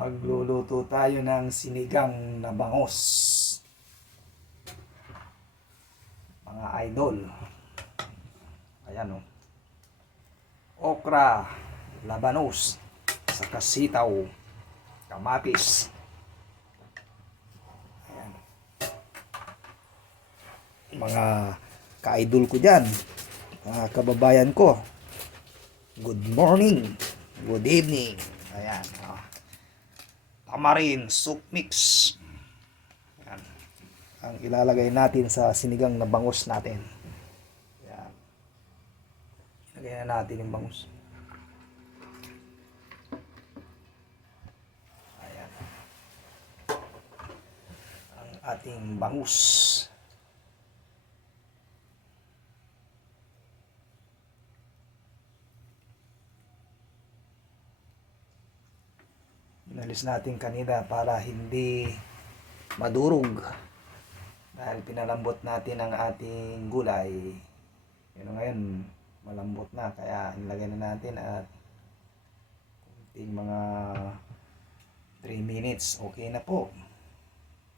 Magluluto tayo ng sinigang na bangos. Mga idol. Ayan o. Okra, labanos, saka sitaw, kamatis. Ayan. Mga ka-idol ko dyan. Mga kababayan ko. Good morning. Good evening. Ayan. Tamarin soup mix. Yan. Ang ilalagay natin sa sinigang na bangus natin. Yan. Ilagay na natin yung bangus. Ayan. Ang ating bangus. Inalis natin kanina para hindi madurog dahil pinalambot natin ang ating gulay. Pero ngayon malambot na kaya nilagay na natin at kunting mga 3 minutes okay na po.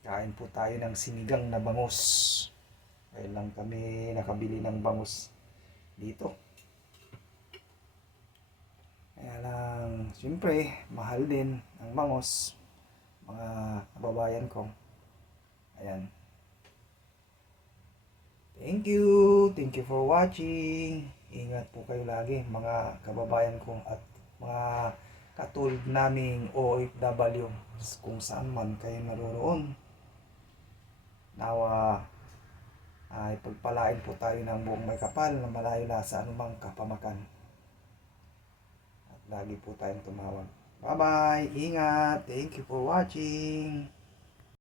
Kain po tayo ng sinigang na bangus. Kaya lang kami nakabili ng bangus dito. Kaya lang, siyempre, mahal din ang bangus, mga kababayan ko. Ayan. Thank you for watching. Ingat po kayo lagi, mga kababayan ko at mga katulad naming OFW kung saan man kayo naroon. Nawa ay pagpalain po tayo ng buong may kapal na malayo na sa anumang kapamakan. Lagi po tayong tumawag. Bye-bye. Ingat. Thank you for watching.